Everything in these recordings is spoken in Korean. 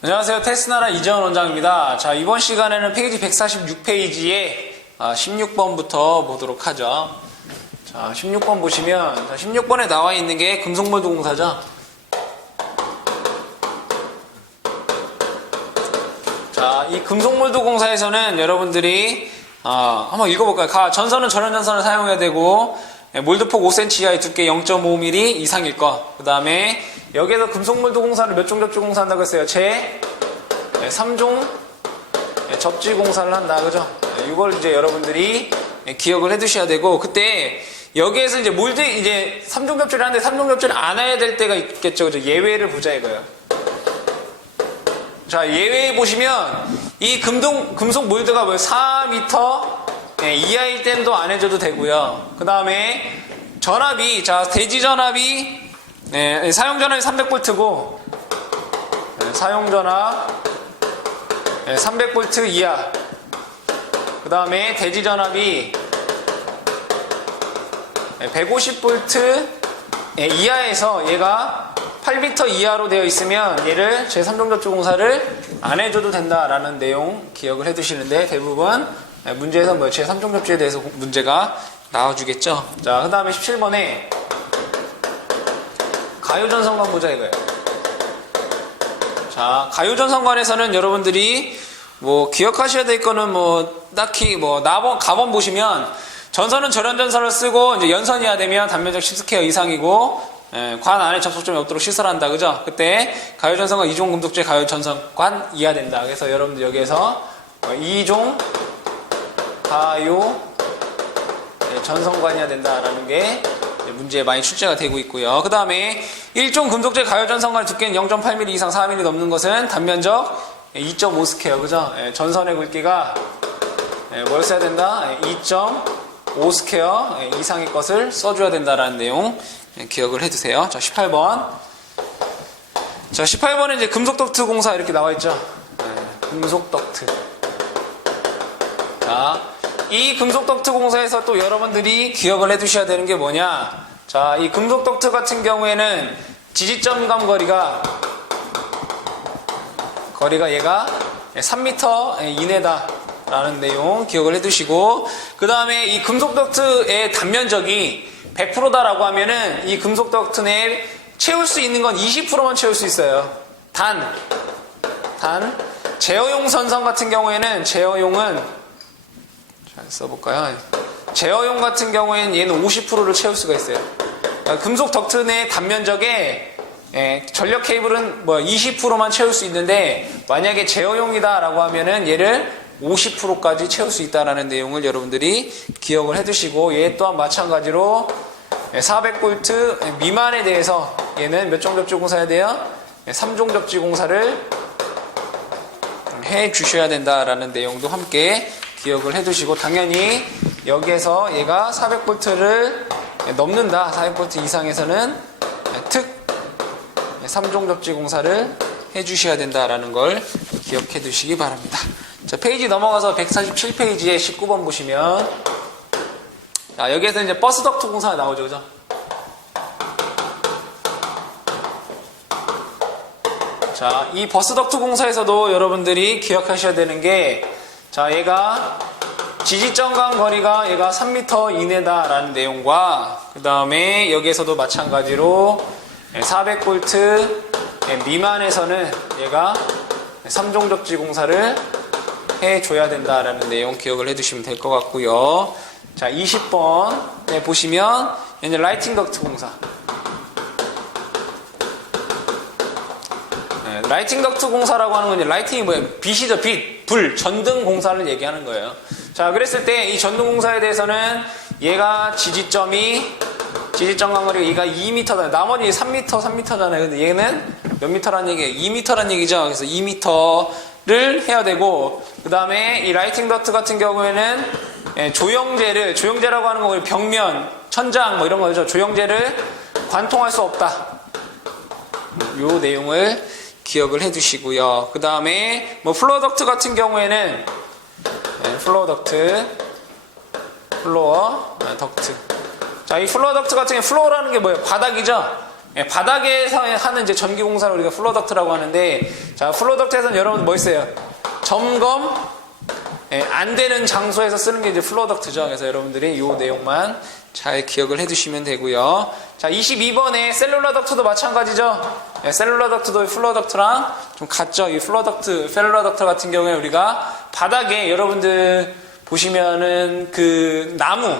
안녕하세요. 테스나라 이재원 원장입니다. 자, 이번 시간에는 페이지 146페이지에 16번부터 보도록 하죠. 자, 16번 보시면 16번에 나와 있는 게 금속몰드 공사죠. 자, 이 금속몰드 공사에서는 여러분들이 한번 읽어볼까요? 전선은 절연 전선을 사용해야 되고 몰드폭 5cm 이하의 두께 0.5mm 이상일 것. 그 다음에 여기에서 금속몰드 공사를 몇 종 접지 공사한다고 했어요? 3종 접지 공사를 한다. 그죠? 이걸 이제 여러분들이 기억을 해 두셔야 되고, 그때 여기에서 이제 몰드, 이제 3종 접지를 하는데 3종 접지를 안 해야 될 때가 있겠죠. 그죠? 예외를 보자 이거예요. 자, 예외 보시면 이 금속 몰드가 4m 이하일 땐도 안 해줘도 되고요. 그 다음에 전압이, 대지 전압이, 사용 전압이 300V고, 사용 전압 300V 이하. 그 다음에 대지 전압이 150V 이하에서 얘가 8m 이하로 되어 있으면 얘를 제3종 접지 공사를 안 해줘도 된다라는 내용 기억을 해 두시는데, 대부분 문제에서 제3종 접지에 대해서 문제가 나와주겠죠. 자, 그 다음에 17번에 가요전선관 보자 이거예요. 자, 가요전선관에서는 여러분들이 기억하셔야 될 거는 딱히 가번 보시면 전선은 절연전선을 쓰고 이제 연선이야 되면 단면적 10스퀘어 이상이고 관 안에 접속점이 없도록 시설한다. 그죠? 그때 가요전선관 2종 금속재 가요전선관 이하 된다. 그래서 여러분들 여기에서 2종 가요 전선관이야 된다라는 게 문제에 많이 출제가 되고 있고요. 그 다음에 1종 금속재 가요전선관의 두께는 0.8mm 이상 4mm 넘는 것은 단면적 2.5스퀘어. 그죠? 전선의 굵기가 뭘 써야 된다? 2.5스퀘어 이상의 것을 써줘야 된다라는 내용 기억을 해두세요. 자, 18번. 자, 18번에 이제 금속 덕트 공사 이렇게 나와 있죠. 금속 덕트. 자, 이 금속 덕트 공사에서 또 여러분들이 기억을 해두셔야 되는 게 뭐냐? 자, 이 금속 덕트 같은 경우에는 지지점감 거리가 얘가 3m 이내다라는 내용 기억을 해두시고, 그 다음에 이 금속 덕트의 단면적이 100%다라고 하면은 이 금속 덕트 내에 채울 수 있는 건 20%만 채울 수 있어요. 단 제어용 선선 같은 경우에는 제어용은 잘 써볼까요? 제어용 같은 경우에는 얘는 50%를 채울 수가 있어요. 그러니까 금속 덕트 내 단면적에 전력 케이블은 20%만 채울 수 있는데, 만약에 제어용이다 라고 하면은 얘를 50%까지 채울 수 있다라는 내용을 여러분들이 기억을 해 두시고, 얘 또한 마찬가지로 400V 미만에 대해서 얘는 몇 종 접지 공사해야 돼요? 3종 접지 공사를 해 주셔야 된다라는 내용도 함께 기억을 해 두시고, 당연히 여기에서 얘가 400V를 넘는다, 400V 이상에서는 3종 접지 공사를 해 주셔야 된다라는 걸 기억해 두시기 바랍니다. 자, 페이지 넘어가서 147페이지에 19번 보시면, 여기에서 이제 버스 덕트 공사가 나오죠. 그죠? 자, 이 버스 덕트 공사에서도 여러분들이 기억하셔야 되는 게, 얘가 지지점간 거리가 얘가 3m 이내다라는 내용과, 그 다음에 여기에서도 마찬가지로 400V 미만에서는 얘가 3종 접지 공사를 해줘야 된다라는 내용 기억을 해두시면 될 것 같고요. 자, 20번에 보시면 이제 라이팅 덕트 공사. 라이팅 덕트 공사라고 하는 건 이제 라이팅이 뭐예요? 빛이죠, 빛, 불, 전등 공사를 얘기하는 거예요. 자, 그랬을 때 이 전등 공사에 대해서는 얘가 지지점 간거리가 얘가 2m다. 나머지 3m잖아요. 근데 얘는 몇 미터란 얘기예요? 2m란 얘기죠. 그래서 2m를 해야 되고, 그 다음에 이 라이팅 덕트 같은 경우에는 조영제라고 하는 거, 벽면, 천장 이런 거죠. 조영제를 관통할 수 없다. 요 내용을 기억을 해 두시고요. 그 다음에 플로어 덕트 같은 경우에는 플로어 덕트. 자, 이 플로어 덕트 같은 경우 플로어라는 게 뭐예요? 바닥이죠. 바닥에서 하는 이제 전기 공사를 우리가 플로덕트라고 하는데, 자, 플로덕트에서는 여러분 뭐 있어요? 점검, 안 되는 장소에서 쓰는 게 이제 플로덕트죠. 그래서 여러분들이 이 내용만 잘 기억을 해두시면 되고요. 자, 22번에 셀룰러 덕트도 마찬가지죠. 셀룰러 덕트도 플로덕트랑 좀 같죠. 이 플로덕트, 셀룰러 덕트 같은 경우에 우리가 바닥에 여러분들 보시면은 그 나무,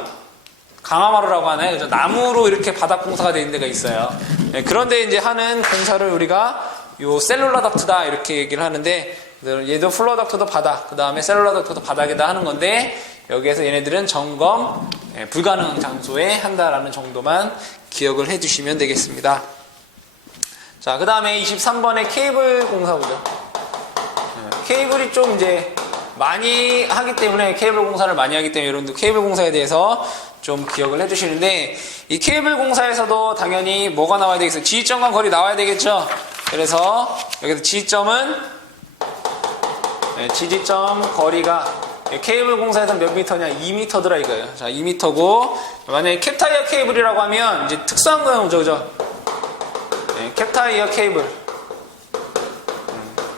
강화마루라고 하나요? 그죠? 나무로 이렇게 바닥 공사가 되는 데가 있어요. 그런데 이제 하는 공사를 우리가 요 셀룰러 덕트다 이렇게 얘기를 하는데, 얘도 플로덕트도 바닥, 그 다음에 셀룰러 덕트도 바닥에다 하는 건데, 여기에서 얘네들은 점검 불가능한 장소에 한다라는 정도만 기억을 해주시면 되겠습니다. 자, 그 다음에 23번에 케이블 공사 보죠. 케이블이 좀 이제 많이 하기 때문에, 케이블 공사를 많이 하기 때문에 여러분들 케이블 공사에 대해서 좀 기억을 해주시는데, 이 케이블 공사에서도 당연히 뭐가 나와야 되겠어요? 지지점과 거리 나와야 되겠죠. 그래서 여기서 지지점은 지지점 거리가 케이블 공사에서 몇 미터냐? 2미터더라 이거예요. 자, 2미터고, 만약에 캡타이어 케이블이라고 하면 이제 특수한 거는 오죠, 그죠? 캡타이어 케이블.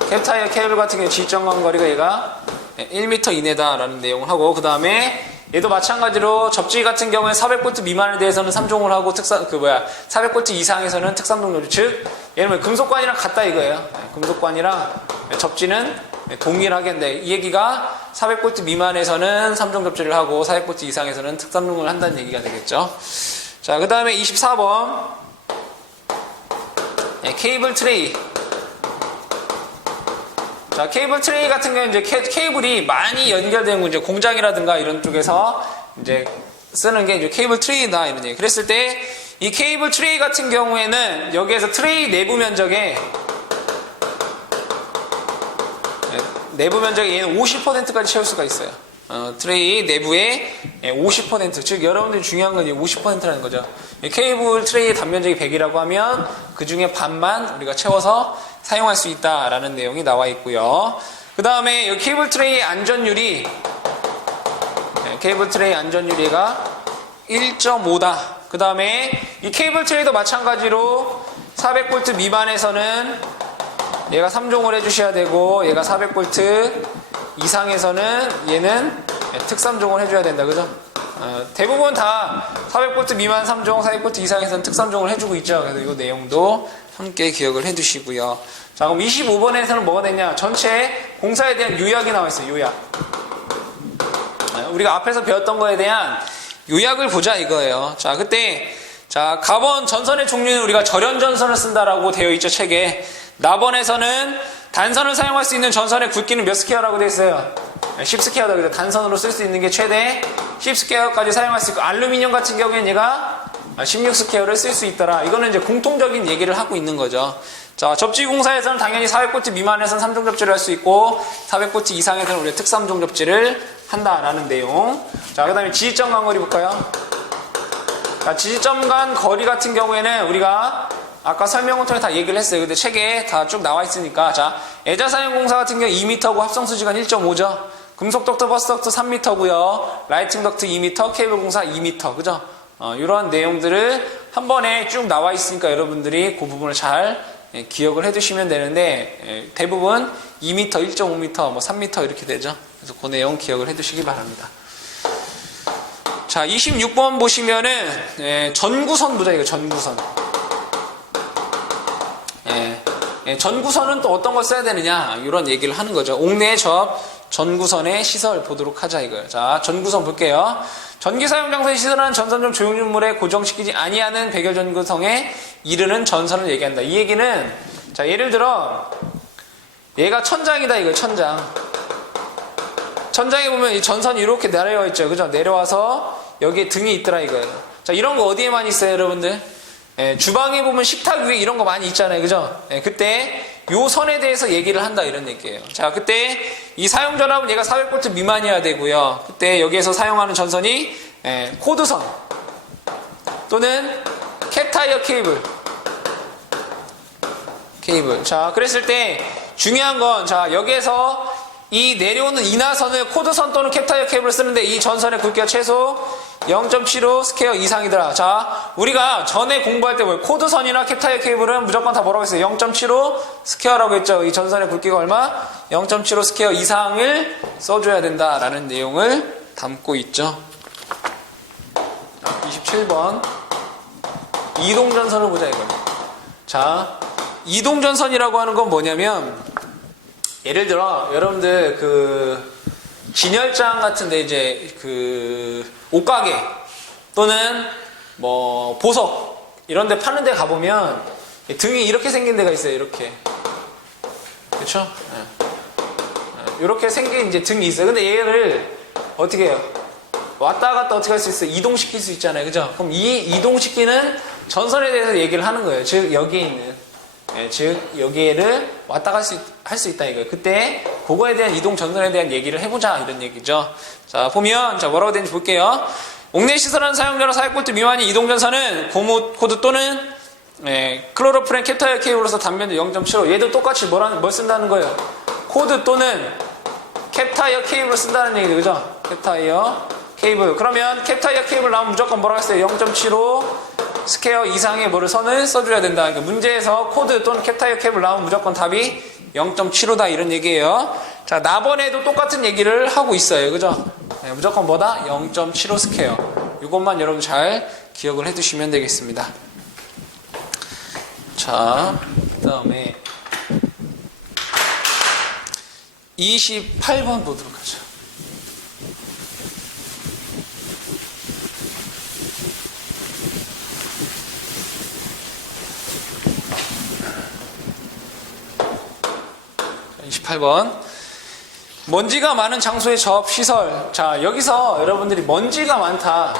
캡타이어 케이블 같은 경우 지지점간 거리가 얘가 1m 이내다라는 내용을 하고, 그 다음에 얘도 마찬가지로 접지 같은 경우에 400V 미만에 대해서는 3종을 하고, 400V 이상에서는 특3종료주. 즉, 얘는 금속관이랑 같다 이거예요. 금속관이랑 접지는 동일하겠는데, 이 얘기가 400V 미만에서는 3종 접지를 하고 400V 이상에서는 특3종을 한다는 얘기가 되겠죠. 자, 그 다음에 24번 케이블 트레이. 자, 케이블 트레이 같은 경우는 이제 케이블이 많이 연결되는 이제 공장이라든가 이런 쪽에서 이제 쓰는 게 이제 케이블 트레이다 이런 얘기. 그랬을 때 이 케이블 트레이 같은 경우에는 여기에서 트레이 내부 면적에 얘는 50%까지 채울 수가 있어요. 트레이 내부에 50%, 즉 여러분들이 중요한 건 50%라는 거죠. 케이블 트레이의 단면적이 100이라고 하면 그 중에 반만 우리가 채워서 사용할 수 있다라는 내용이 나와 있고요. 그 다음에 여기 케이블 트레이 안전율이 가 1.5다. 그 다음에 이 케이블 트레이도 마찬가지로 400V 미만에서는 얘가 3종을 해주셔야 되고, 얘가 400V 이상에서는 얘는 특3종을 해줘야 된다. 그죠? 대부분 다 400V 미만 3종, 400V 이상에서는 특3종을 해주고 있죠. 그래서 이 내용도 함께 기억을 해두시고요. 자, 그럼 25번에서는 뭐가 됐냐? 전체 공사에 대한 요약이 나와 있어요. 요약. 우리가 앞에서 배웠던 거에 대한 요약을 보자 이거예요. 자, 그때 가번 전선의 종류는 우리가 절연전선을 쓴다라고 되어 있죠, 책에. 나번에서는 단선을 사용할 수 있는 전선의 굵기는 몇 스퀘어라고 되어 있어요? 10스퀘어다. 그래서 단선으로 쓸 수 있는 게 최대 10스퀘어까지 사용할 수 있고, 알루미늄 같은 경우에는 얘가 16스퀘어를 쓸 수 있더라. 이거는 이제 공통적인 얘기를 하고 있는 거죠. 자, 접지 공사에서는 당연히 400V 미만에서는 3종 접지를 할 수 있고, 400V 이상에서는 우리가 특3종 접지를 한다라는 내용. 자, 그 다음에 지지점 간 거리 볼까요? 자, 지지점 간 거리 같은 경우에는 우리가 아까 설명을 통해 다 얘기를 했어요. 근데 책에 다 쭉 나와 있으니까. 자, 애자 사용 공사 같은 경우 2m고 합성수 시간 1.5죠. 금속 덕트, 버스 덕트 3m고요. 라이팅 덕트 2m, 케이블 공사 2m. 그죠? 이런 내용들을 한 번에 쭉 나와 있으니까 여러분들이 그 부분을 잘 기억을 해두시면 되는데, 대부분 2m, 1.5m, 뭐 3m 이렇게 되죠. 그래서 그 내용 기억을 해두시기 바랍니다. 자, 26번 보시면은 전구선 보자. 이거 전구선. 전구선은 또 어떤 걸 써야 되느냐, 이런 얘기를 하는 거죠. 옥내 접 전구선의 시설 보도록 하자 이거예요. 자, 전구선 볼게요. 전기 사용 장소에 시설하는 전선중 조용준물에 고정시키지 아니하는 백열 전구성에 이르는 전선을 얘기한다. 이 얘기는, 자, 예를 들어 얘가 천장이다 이거예요. 천장에 보면 이 전선이 이렇게 내려와 있죠. 그죠? 내려와서 여기에 등이 있더라 이거예요. 자, 이런 거 어디에 많이 있어요, 여러분들? 주방에 보면 식탁 위에 이런 거 많이 있잖아요. 그죠? 그때 요 선에 대해서 얘기를 한다 이런 얘기예요. 자, 그때 이 사용 전압은 얘가 400V 미만이어야 되고요. 그때 여기에서 사용하는 전선이 코드선 또는 캡타이어 케이블. 자, 그랬을 때 중요한 건, 자, 여기에서 이 내려오는 인하선을 코드선 또는 캡타이어 케이블을 쓰는데 이 전선의 굵기가 최소 0.75 스퀘어 이상이더라. 자, 우리가 전에 공부할 때 뭐 코드선이나 캡타이어 케이블은 무조건 다 뭐라고 했어요? 0.75 스퀘어라고 했죠. 이 전선의 굵기가 얼마? 0.75 스퀘어 이상을 써줘야 된다라는 내용을 담고 있죠. 27번. 이동전선을 보자 이거예요. 자, 이동전선이라고 하는 건 뭐냐면, 예를 들어 여러분들 그 진열장 같은데 이제 그 옷가게 또는 뭐 보석 이런 데 파는 데 가보면 등이 이렇게 생긴 데가 있어요. 이렇게. 그쵸? 이렇게 생긴 이제 등이 있어요. 근데 얘를 어떻게 해요? 왔다 갔다 어떻게 할 수 있어요? 이동시킬 수 있잖아요. 그죠? 그럼 이 이동시키는 전선에 대해서 얘기를 하는 거예요. 즉 여기에 있는, 즉 여기를 왔다 할 수 있다 이거예요. 그때 그거에 대한 이동 전선에 대한 얘기를 해보자 이런 얘기죠. 자, 보면 자 뭐라고 되는지 볼게요. 옥내 시설하는 사용자나 400V 미만의 이동 전선은 고무 코드 또는 클로로프렌 캡타이어 케이블로서 단면도 0.75. 얘도 똑같이 뭘 쓴다는 거예요? 코드 또는 캡타이어 케이블을 쓴다는 얘기죠. 그죠? 캡타이어 케이블. 그러면 캡타이어 케이블 나오면 무조건 뭐라고 했어요? 0.75 스퀘어 이상의 뭐를 선을 써줘야 된다. 그러니까 문제에서 코드 또는 캡타이어 케이블 나오면 무조건 답이 0.75다 이런 얘기예요. 자, 나번에도 똑같은 얘기를 하고 있어요. 그죠? 무조건 뭐다? 0.75 스퀘어. 이것만 여러분 잘 기억을 해두시면 되겠습니다. 자, 그 다음에 28번 보도록 하죠. 자, 28번. 먼지가 많은 장소의 접시설. 자, 여기서 여러분들이 먼지가 많다.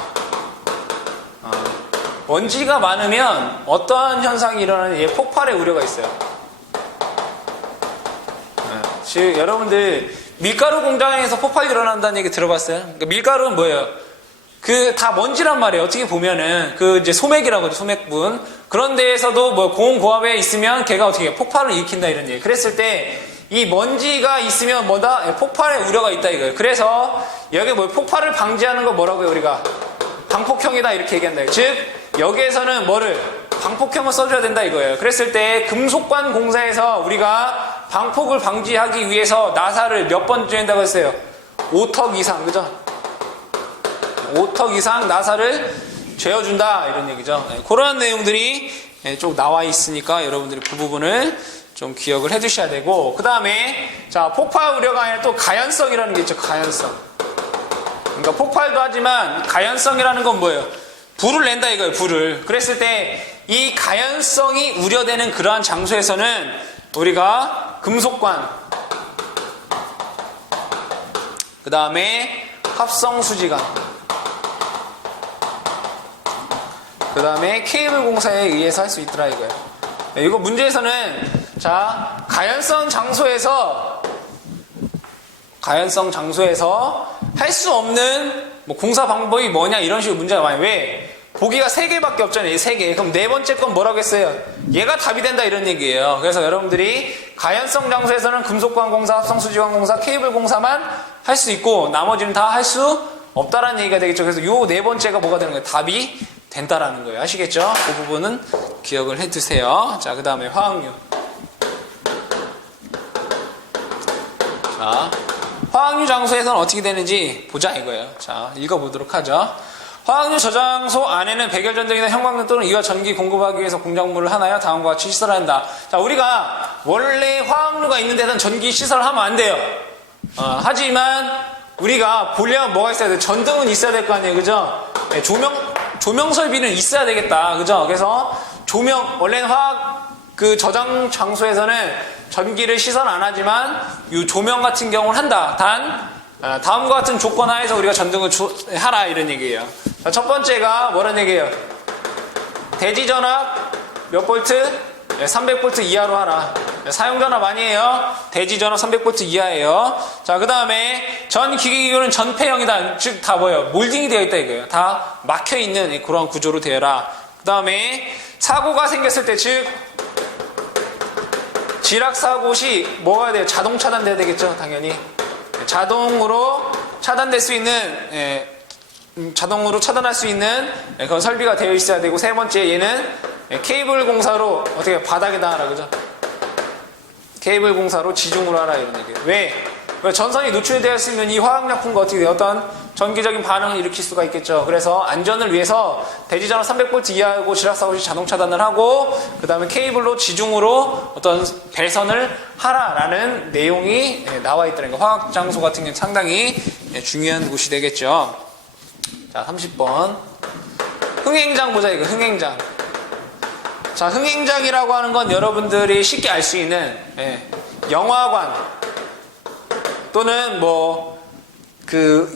먼지가 많으면 어떠한 현상이 일어나는 폭발의 우려가 있어요. 즉 여러분들 밀가루 공장에서 폭발이 일어난다는 얘기 들어봤어요? 그러니까 밀가루는 뭐예요? 그 다 먼지란 말이에요. 어떻게 보면은 그 이제 소맥이라고 하죠. 소맥분. 그런 데에서도 뭐 고온고압에 있으면 걔가 어떻게 해요? 폭발을 일으킨다 이런 얘기. 그랬을 때 이 먼지가 있으면 뭐다? 폭발의 우려가 있다 이거예요. 그래서 여기 뭐 폭발을 방지하는 거 뭐라고요? 우리가 방폭형이다 이렇게 얘기한다. 즉 여기에서는 뭐를 방폭형을 써줘야 된다 이거예요. 그랬을 때 금속관 공사에서 우리가 방폭을 방지하기 위해서 나사를 몇 번 쬐낸다고 했어요? 5턱 이상, 그죠? 5턱 이상 나사를 쬐어준다 이런 얘기죠. 그런 내용들이 쭉 나와 있으니까 여러분들이 그 부분을 좀 기억을 해두셔야 되고, 그 다음에 자 폭발 우려가 아니라 또 가연성이라는 게 있죠. 가연성. 그러니까 폭발도 하지만 가연성이라는 건 뭐예요? 불을 낸다 이거예요. 불을. 그랬을 때 이 가연성이 우려되는 그러한 장소에서는 우리가 금속관, 그 다음에 합성수지관, 그 다음에 케이블 공사에 의해서 할 수 있더라 이거예요. 이거 문제에서는 자 가연성 장소에서 할 수 없는 뭐 공사 방법이 뭐냐 이런 식으로 문제가 많아요. 왜? 보기가 3개밖에 없잖아요. 3개. 그럼 네 번째 건 뭐라고 했어요? 얘가 답이 된다 이런 얘기예요. 그래서 여러분들이 가연성 장소에서는 금속관 공사, 합성수지관 공사, 케이블 공사만 할 수 있고 나머지는 다 할 수 없다라는 얘기가 되겠죠. 그래서 요 네 번째가 뭐가 되는 거예요? 답이 된다라는 거예요. 아시겠죠? 그 부분은 기억을 해두세요. 자, 그 다음에 화학류. 자, 화학류 장소에서는 어떻게 되는지 보자 이거예요. 자, 읽어보도록 하죠. 화학류 저장소 안에는 백열전등이나 형광등 또는 이와 전기 공급하기 위해서 공작물을 하나요? 다음과 같이 시설을 한다. 자, 우리가 원래 화학류가 있는 데는 전기 시설을 하면 안 돼요. 하지만 우리가 보려면 뭐가 있어야 돼? 전등은 있어야 될 거 아니에요. 그죠? 네, 조명 설비는 있어야 되겠다. 그죠? 그래서 원래는 화학 그 저장 장소에서는 전기를 시설 안 하지만 이 조명 같은 경우는 한다. 단 다음과 같은 조건 하에서 우리가 전등을 하라 이런 얘기예요. 자, 첫 번째가 뭐라는 얘기예요? 대지전압 몇 볼트? 300V 이하로 하라. 사용전압 아니에요. 대지전압 300V 이하예요. 자, 그 다음에 전 기계기구는 전폐형이다. 즉 다 뭐예요? 몰딩이 되어 있다 이거예요. 다 막혀있는 그런 구조로 되어라. 그 다음에 사고가 생겼을 때, 즉 지락사고 시 뭐가 돼요? 자동 차단돼야 되겠죠. 당연히 자동으로 차단될 수 있는 자동으로 차단할 수 있는 그런 설비가 되어 있어야 되고, 세 번째 얘는 케이블 공사로 어떻게 바닥에다 하라 그죠? 케이블 공사로 지중으로 하라 이런 얘기예요. 왜? 전선이 노출되어 있으면 이 화학약품과 어떻게 어떤 전기적인 반응을 일으킬 수가 있겠죠. 그래서 안전을 위해서 대지전압 300V 이하고 지락사 없이 자동 차단을 하고, 그 다음에 케이블로 지중으로 어떤 배선을 하라라는 내용이 나와 있다는 거. 화학 장소 같은 경우는 상당히 중요한 곳이 되겠죠. 자, 30번. 흥행장 보자, 이거. 흥행장. 자, 흥행장이라고 하는 건 여러분들이 쉽게 알 수 있는 영화관 또는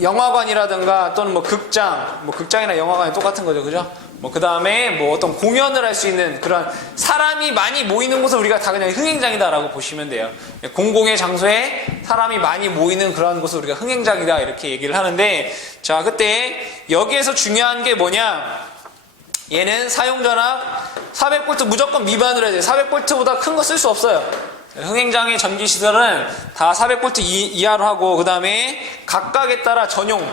영화관이라든가 또는 극장, 극장이나 영화관이 똑같은 거죠, 그죠? 그 다음에 어떤 공연을 할 수 있는 그런 사람이 많이 모이는 곳을 우리가 다 그냥 흥행장이다라고 보시면 돼요. 공공의 장소에 사람이 많이 모이는 그런 곳을 우리가 흥행장이다 이렇게 얘기를 하는데, 자, 그때 여기에서 중요한 게 뭐냐? 얘는 사용전압 400V 무조건 미만으로 해야 돼요. 400V보다 큰 거 쓸 수 없어요. 흥행장의 전기시설은 다 400V 이하로 하고, 그 다음에 각각에 따라 전용.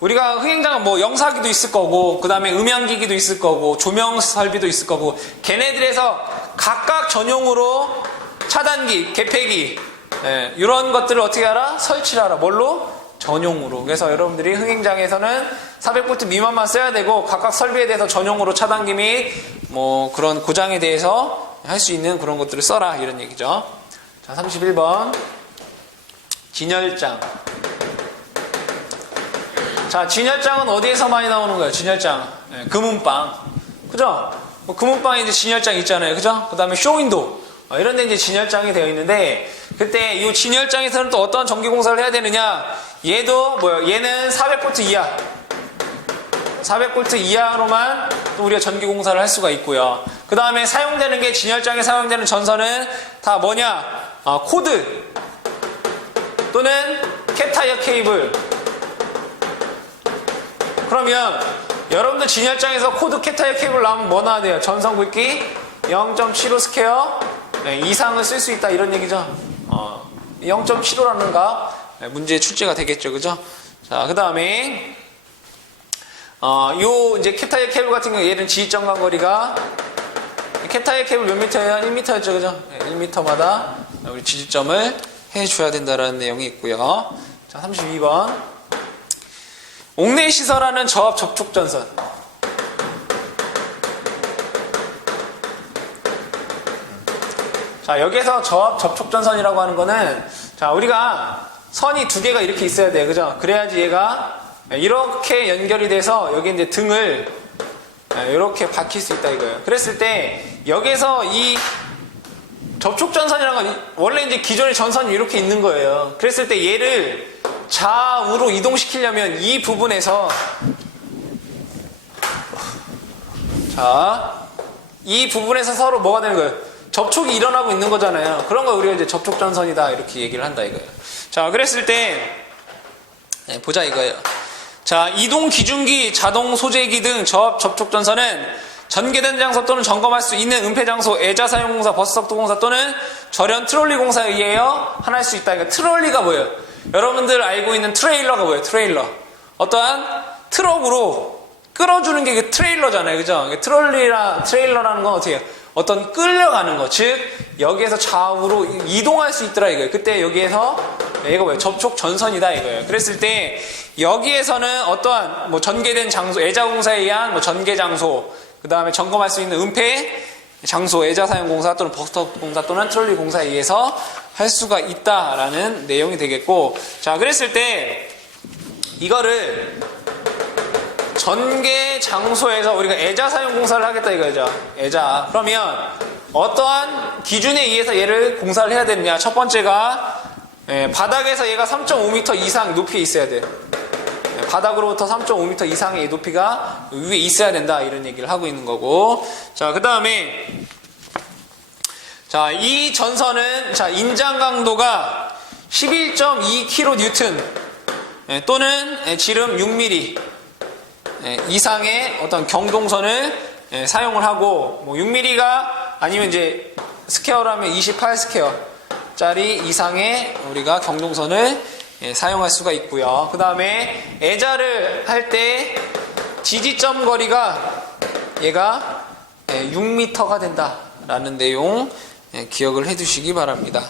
우리가 흥행장은 영사기도 있을 거고, 그 다음에 음향기기도 있을 거고, 조명 설비도 있을 거고, 걔네들에서 각각 전용으로 차단기, 개폐기, 이런 것들을 어떻게 하라? 설치를 하라. 뭘로? 전용으로. 그래서 여러분들이 흥행장에서는 400V 미만만 써야 되고, 각각 설비에 대해서 전용으로 차단기 및 그런 고장에 대해서 할 수 있는 그런 것들을 써라 이런 얘기죠. 자, 31번 진열장. 자, 진열장은 어디에서 많이 나오는 거예요? 진열장. 금은방. 그죠? 금은방에 이제 진열장 있잖아요. 그죠? 그 다음에 쇼윈도. 이런 데 이제 진열장이 되어 있는데, 그때 이 진열장에서는 또 어떤 전기공사를 해야 되느냐? 얘도 얘는 400V 이하. 400V 이하로만 또 우리가 전기공사를 할 수가 있고요. 그 다음에 사용되는 게, 진열장에 사용되는 전선은 다 뭐냐? 코드 또는 캡타이어 케이블. 그러면 여러분들 진열장에서 코드 캡타이어 케이블 나오면 뭐 나와야 돼요? 전선 굵기 0.75 스퀘어 이상을 쓸 수 있다 이런 얘기죠. 0.75라는가 문제 출제가 되겠죠, 그죠? 자, 그 다음에 이제 캡타이어 케이블 같은 경우 얘는 지지점 간거리가, 캡타이어 케이블 몇 미터예요? 1미터였죠, 그죠? 1미터마다 우리 지지점을 해줘야 된다는 내용이 있고요. 자, 32번. 옥내 시설하는 저압 접촉 전선. 자, 여기에서 저압 접촉 전선이라고 하는 거는, 자, 우리가 선이 두 개가 이렇게 있어야 돼요, 그죠? 그래야지 얘가 이렇게 연결이 돼서 여기 이제 등을 이렇게 박힐 수 있다 이거예요. 그랬을 때 여기에서 이 접촉 전선이라는 건 원래 이제 기존의 전선이 이렇게 있는 거예요. 그랬을 때 얘를 좌우로 이동시키려면 이 부분에서, 자, 이 부분에서 서로 뭐가 되는 거예요? 접촉이 일어나고 있는 거잖아요. 그런 걸 우리가 이제 접촉 전선이다 이렇게 얘기를 한다 이거예요. 자, 그랬을 때 보자 이거예요. 자, 이동 기준기, 자동 소재기 등 저압 접촉 전선은 전개된 장소 또는 점검할 수 있는 은폐 장소, 애자 사용 공사, 버스 석도 공사 또는 절연 트롤리 공사에 의하여 하나할 수 있다. 그러니까 트롤리가 뭐예요? 여러분들 알고 있는 트레일러가 뭐예요? 트레일러. 어떠한 트럭으로 끌어주는 게 트레일러잖아요, 그죠? 트레일러라는 건 어떻게 해요? 어떤 끌려가는 거, 즉 여기에서 좌우로 이동할 수 있더라 이거예요. 그때 여기에서 얘가 뭐예요? 접촉 전선이다 이거예요. 그랬을 때 여기에서는 어떠한 전개된 장소, 애자 공사에 의한 전개 장소, 그 다음에 점검할 수 있는 은폐 장소, 애자 사용 공사 또는 버스터 공사 또는 트롤리 공사에 의해서 할 수가 있다라는 내용이 되겠고, 자, 그랬을 때 이거를 전개 장소에서 우리가 애자 사용 공사를 하겠다 이거죠. 애자. 그러면 어떠한 기준에 의해서 얘를 공사를 해야 되느냐? 첫 번째가 바닥에서 얘가 3.5m 이상 높이에 있어야 돼요. 바닥으로부터 3.5m 이상의 높이가 위에 있어야 된다 이런 얘기를 하고 있는 거고, 자, 그 다음에 자, 이 전선은 자, 인장 강도가 11.2kN 또는 지름 6mm 이상의 어떤 경동선을 사용을 하고, 6mm가 아니면 이제 스퀘어라면 28스퀘어짜리 이상의 우리가 경동선을 사용할 수가 있고요. 그 다음에 애자를 할 때 지지점 거리가 얘가 6m가 된다라는 내용 기억을 해두시기 바랍니다.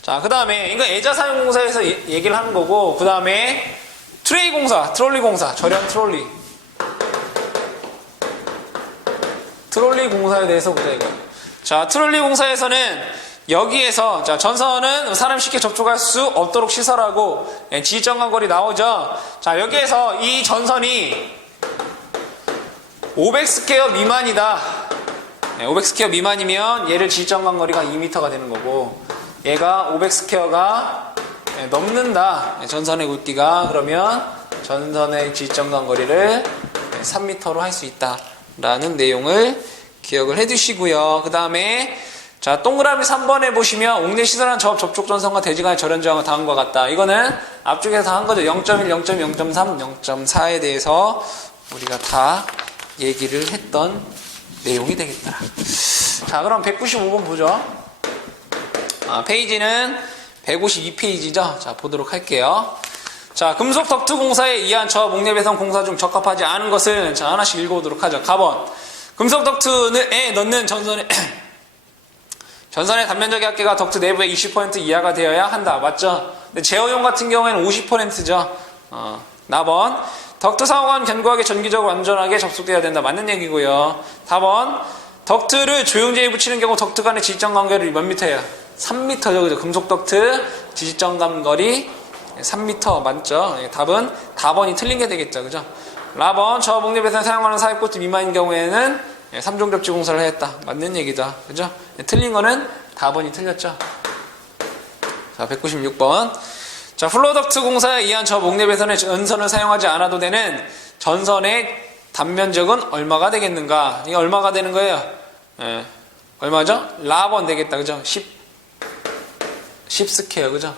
자, 그 다음에 이거 애자 사용 공사에서 얘기를 하는 거고, 그 다음에 트레이 공사, 트롤리 공사, 절연 트롤리. 트롤리 공사에 대해서 보자 이거. 자, 트롤리 공사에서는 여기에서 자, 전선은 사람 쉽게 접촉할 수 없도록 시설하고 지지점 거리 나오죠. 자, 여기에서 이 전선이 500스퀘어 미만이다. 500스퀘어 미만이면 얘를 지지점 거리가 2m가 되는 거고, 얘가 500스퀘어가 넘는다. 전선의 굵기가. 그러면 전선의 지지점 거리를 3m로 할 수 있다. 라는 내용을 기억을 해두시고요. 그 다음에 자, 동그라미 3번에 보시면 옥내 시설한 저압 접촉 전선과 대지 간의 절연 저항은 다음과 같다. 이거는 앞쪽에서 다 한 거죠. 0.1, 0.2, 0.3, 0.4에 대해서 우리가 다 얘기를 했던 내용이 되겠다. 자, 그럼 195번 보죠. 페이지는 152페이지죠. 자, 보도록 할게요. 자, 금속 덕트 공사에 의한 저압 옥내 배선 공사 중 적합하지 않은 것은 자, 하나씩 읽어보도록 하죠. 가번. 금속 덕트에 넣는 전선의 단면적의 합계가 덕트 내부의 20% 이하가 되어야 한다. 맞죠? 근데 제어용 같은 경우에는 50%죠. 나번. 덕트 상호간 견고하게 전기적으로 안전하게 접속되어야 된다. 맞는 얘기고요. 다번. 덕트를 조영제에 붙이는 경우 덕트 간의 지지점 간거리 몇 미터예요? 3m죠. 그죠? 금속 덕트 지지점 간거리 3m 맞죠? 답은 다번이 틀린 게 되겠죠. 그죠? 라번. 저압 옥내 배선에 사용하는 삽입볼트 미만인 경우에는 3종 접지 공사를 했다. 맞는 얘기다. 그죠? 틀린 거는 다번이 틀렸죠. 자, 196번. 자, 플로덕트 공사에 의한 저압 옥내 배선에 전선을 사용하지 않아도 되는 전선의 단면적은 얼마가 되겠는가? 이게 얼마가 되는 거예요? 얼마죠? 라번 되겠다. 그죠? 10스퀘어. 그죠?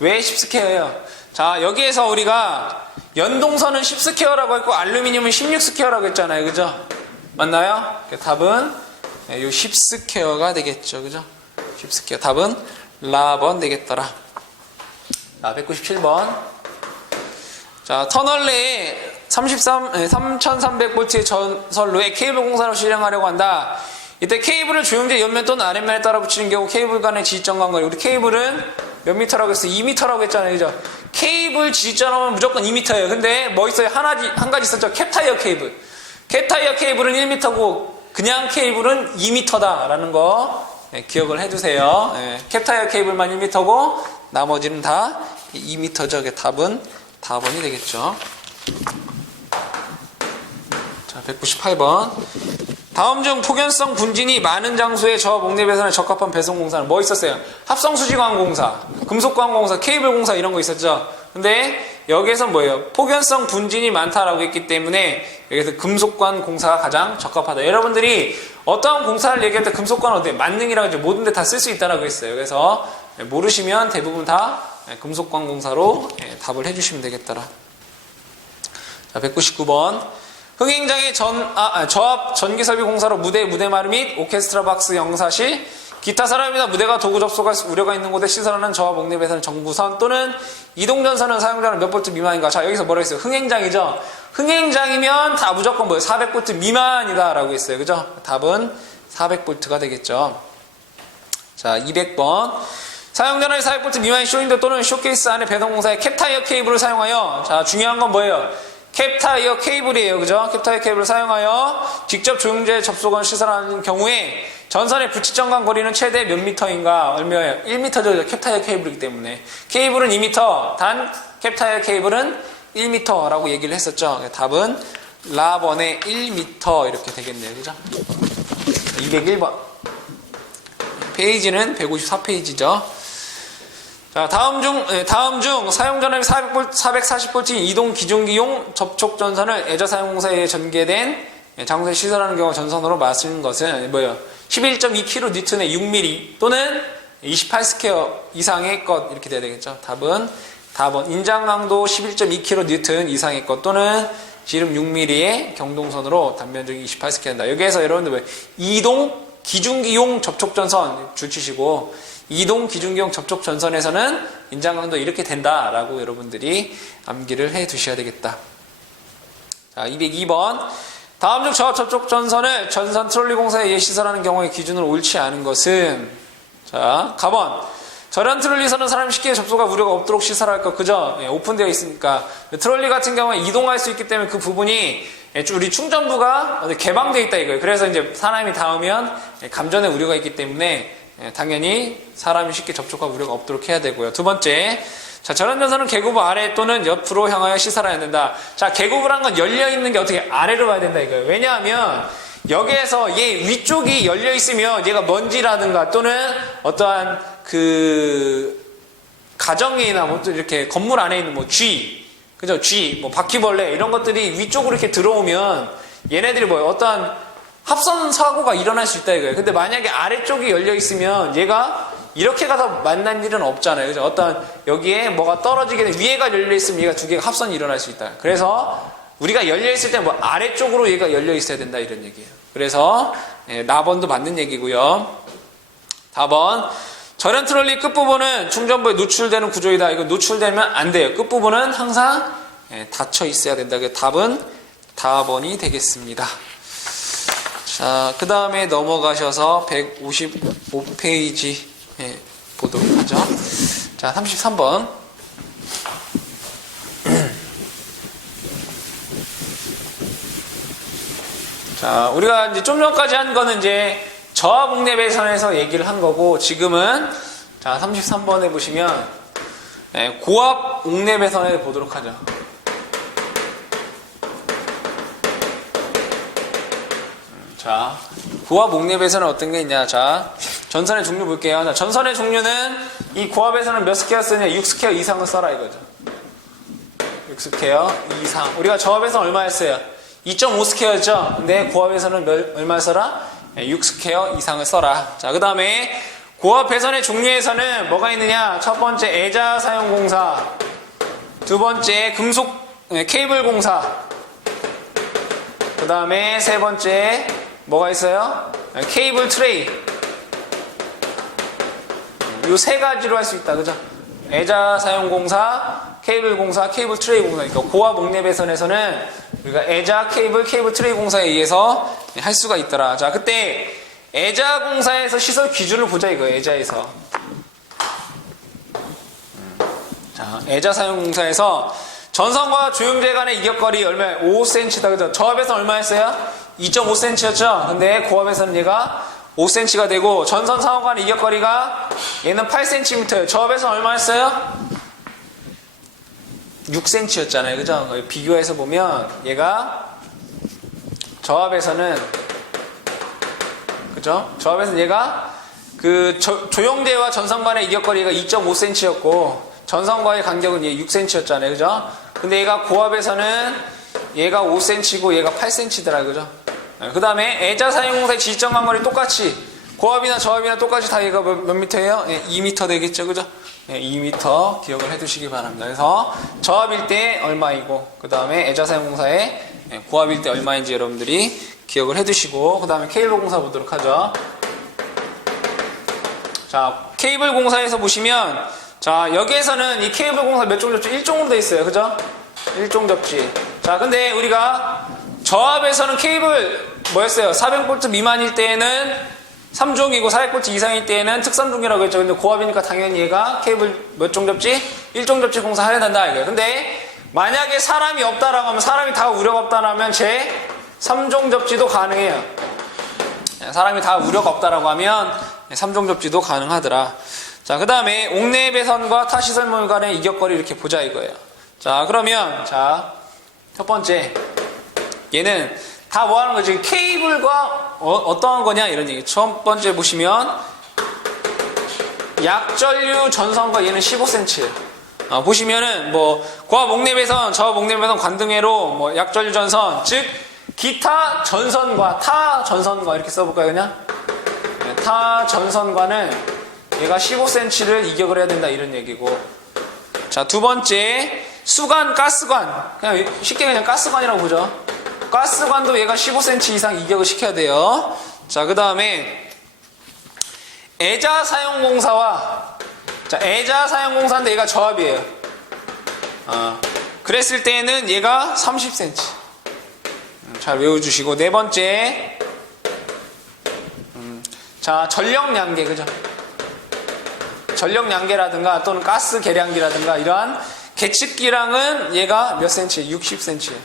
왜 10스퀘어예요? 자, 여기에서 우리가 연동선은 10스퀘어라고 했고 알루미늄은 16스퀘어라고 했잖아요. 그죠? 맞나요? 답은 요 10스퀘어가 되겠죠. 그죠? 10스퀘어. 답은 라번 되겠더라. 자, 197번. 자, 터널 내에 3300V의 전선로에 케이블 공사를 실행하려고 한다. 이때 케이블을 조영제 옆면 또는 아랫면에 따라 붙이는 경우 케이블 간의 지지점 간거리. 우리 케이블은 몇 미터라고 했어요? 2미터라고 했잖아요. 그죠? 케이블 지지점은 무조건 2미터예요. 근데 뭐 있어요? 한 가지 있었죠? 캡타이어 케이블. 캡타이어 케이블은 1미터고 그냥 케이블은 2미터다 라는 거 기억을 해두세요. 캡타이어 케이블만 1미터고 나머지는 다 2미터죠. 답은 다번이 되겠죠. 자, 198번. 다음 중 폭연성 분진이 많은 장소에 저압 옥내 배선에 적합한 배선 공사는 뭐 있었어요? 합성수지광 공사, 금속광 공사, 케이블 공사 이런 거 있었죠. 근데 여기에서 뭐예요? 폭연성 분진이 많다라고 했기 때문에 여기서 금속관 공사가 가장 적합하다. 여러분들이 어떠한 공사를 얘기할 때 금속관은 어때? 만능이라고 이제 모든 데 다 쓸 수 있다라고 했어요. 그래서 모르시면 대부분 다 금속관 공사로 답을 해주시면 되겠더라. 자, 199번. 흥행장의 저압 전기설비 공사로 무대마루 및 오케스트라 박스 영사 시 기타 사람이나 무대가 도구 접속할 우려가 있는 곳에 시설하는 저압 옥내 배선 정부선 또는 이동전선은 사용자는 몇 볼트 미만인가? 자, 여기서 뭐라고 했어요? 흥행장이죠? 흥행장이면 다 무조건 뭐예요? 400볼트 미만이다 라고 했어요. 그죠? 답은 400볼트가 되겠죠. 자, 200번. 사용자는 400볼트 미만의 쇼윈도 또는 쇼케이스 안에 배선 공사에 캡타이어 케이블을 사용하여, 자, 중요한 건 뭐예요? 캡타이어 케이블이에요. 그죠? 캡타이어 케이블을 사용하여 직접 조영제에 접속을 시설하는 경우에 전선의 부치점간 거리는 최대 몇 미터인가? 얼마예요? 1미터죠. 캡타이어 케이블이기 때문에. 케이블은 2미터, 단 캡타이어 케이블은 1미터라고 얘기를 했었죠. 답은 라번의 1미터 이렇게 되겠네요. 그죠? 201번. 페이지는 154페이지죠. 자, 다음 중 사용전압이 440V인 이동 기중기용 접촉 전선을 애자 사용공사에 의해 전개된 장소에 시설하는 경우 전선으로 맞는 것은 뭐예요? 11.2kN의 6mm 또는 28스퀘어 이상의 것 이렇게 돼야 되겠죠. 답은 답은 인장강도 11.2kN 이상의 것 또는 지름 6mm의 경동선으로 단면적이 28스퀘어다. 여기에서 여러분들 왜 이동 기중기용 접촉전선 줄치시고 이동 기중기용 접촉전선에서는 인장강도 이렇게 된다라고 여러분들이 암기를 해 두셔야 되겠다. 자, 202번. 다음 중 저압 접촉전선을 전선 트롤리 공사에 의해 시설하는 경우에 기준으로 옳지 않은 것은 자, 가번. 저런 트롤리선은 사람이 쉽게 접촉할 우려가 없도록 시설할 것, 그죠? 예, 오픈되어 있으니까. 트롤리 같은 경우에 이동할 수 있기 때문에 그 부분이 우리 충전부가 개방되어 있다 이거예요. 그래서 이제 사람이 닿으면 감전의 우려가 있기 때문에 당연히 사람이 쉽게 접촉할 우려가 없도록 해야 되고요. 두 번째. 자, 저런 전선은 계구부 아래 또는 옆으로 향하여 시설해야 된다. 자, 계구부란 건 열려있는 게 어떻게 아래로 가야 된다 이거예요. 왜냐하면 여기에서 얘 위쪽이 열려있으면 얘가 먼지라든가 또는 어떠한 가정이나 뭐 또 이렇게 건물 안에 있는 뭐 그죠? 뭐 바퀴벌레 이런 것들이 위쪽으로 이렇게 들어오면 얘네들이 뭐예요? 어떠한 합선 사고가 일어날 수 있다 이거예요. 근데 만약에 아래쪽이 열려있으면 얘가 이렇게 가서 만난 일은 없잖아요. 그죠? 어떤 여기에 뭐가 떨어지게 되면 위에가 열려있으면 얘가 두 개가 합선이 일어날 수 있다. 그래서 우리가 열려있을 때 뭐 아래쪽으로 얘가 열려있어야 된다 이런 얘기예요. 그래서 나번도 맞는 얘기고요. 4번. 저런 트롤리 끝부분은 충전부에 노출되는 구조이다. 이거 노출되면 안 돼요. 끝부분은 항상 닫혀 있어야 된다. 답은 4번이 되겠습니다. 자, 그 다음에 넘어가셔서 155페이지 보도록 하죠. 자, 33번. 자, 우리가 이제 좀 전까지 한 거는 이제 저압 옥내배선에서 얘기를 한 거고, 지금은 자, 33번에 보시면 고압 옥내배선에 보도록 하죠. 자, 고압 옥내배선은 어떤 게 있냐. 자, 전선의 종류 볼게요. 자, 전선의 종류는 이 고압에서는 몇 스퀘어 쓰냐? 6스퀘어 이상을 써라 이거죠. 6스퀘어 이상. 우리가 저압에서 얼마 했어요? 2.5스퀘어였죠? 근데 고압에서는 얼마 써라? 6스퀘어 이상을 써라. 자, 그 다음에 고압 배선의 종류에서는 뭐가 있느냐? 첫 번째 애자 사용 공사, 두 번째 금속 케이블 공사, 그 다음에 세 번째 뭐가 있어요? 케이블 트레이. 요 세 가지로 할 수 있다. 그죠? 애자 사용 공사, 케이블 공사, 케이블 트레이 공사. 그러니까 고압 옥내 배선에서는 우리가 애자, 케이블 트레이 공사에 의해서 할 수가 있더라. 자, 그때 애자 공사에서 시설 기준을 보자 이거예요. 애자에서. 자, 애자 사용 공사에서 전선과 조영제 간의 이격거리 얼마야? 5cm다. 그죠? 저압에서 얼마였어요? 2.5cm였죠? 근데 고압에서는 얘가 5cm가 되고, 전선 상호 간의 이격거리가 얘는 8cm예요. 저압에서 얼마였어요? 6cm였잖아요. 그죠? 비교해서 보면 얘가 저압에서는, 그죠? 저압에서는 얘가 조영제와 전선 간의 이격거리가 2.5cm였고, 전선과의 간격은 얘 6cm였잖아요. 그죠? 근데 얘가 고압에서는 얘가 5cm고 얘가 8cm더라. 그죠? 그 다음에 애자 사용공사의 지지점 간거리 똑같이 고압이나 저압이나 똑같이 다 얘가 몇 미터예요? 2m 되겠죠. 그죠? 2m 기억을 해두시기 바랍니다. 그래서 저압일 때 얼마이고, 그 다음에 애자 사용공사의 고압일 때 얼마인지 여러분들이 기억을 해두시고, 그 다음에 케이블 공사 보도록 하죠. 자, 케이블 공사에서 보시면, 자, 여기에서는 이 케이블 공사 몇 종 접지? 1종으로 되어 있어요. 그죠? 1종 접지. 자, 근데 우리가 저압에서는 케이블 뭐였어요? 400V 미만일 때에는 3종이고 400V 이상일 때에는 특선종이라고 했죠. 근데 고압이니까 당연히 얘가 케이블 몇 종 접지? 1종 접지 공사 해야 된다 이거예요. 근데 만약에 사람이 없다라고 하면, 사람이 다 우려가 없다라면 제 3종 접지도 가능해요. 사람이 다 우려가 없다라고 하면 3종 접지도 가능하더라. 자, 그 다음에 옥내 배선과 타 시설물 간의 이격거리 이렇게 보자 이거예요. 자, 그러면 자, 첫 번째 얘는 다 뭐 하는 거지? 케이블과 어떠한 거냐 이런 얘기. 첫 번째 보시면 약전류 전선과 얘는 15cm. 보시면은 뭐 고압 옥내 배선, 저압 옥내 배선 관등회로 뭐 약전류 전선, 즉 기타 전선과 타 전선과 이렇게 써볼까요 그냥? 타 전선과는 얘가 15cm를 이격을 해야 된다 이런 얘기고. 자, 두 번째 수관, 가스관. 그냥 쉽게 그냥 가스관이라고 보죠. 가스관도 얘가 15cm 이상 이격을 시켜야 돼요. 자, 그 다음에 애자 사용 공사와 자, 애자 사용 공사인데 얘가 저압이에요. 그랬을 때는 얘가 30cm. 잘 외워주시고, 네 번째. 자, 전력 양계, 그죠? 전력 양계라든가 또는 가스 계량기라든가 이러한 계측기량은 얘가 몇 cm예요? 60cm예요.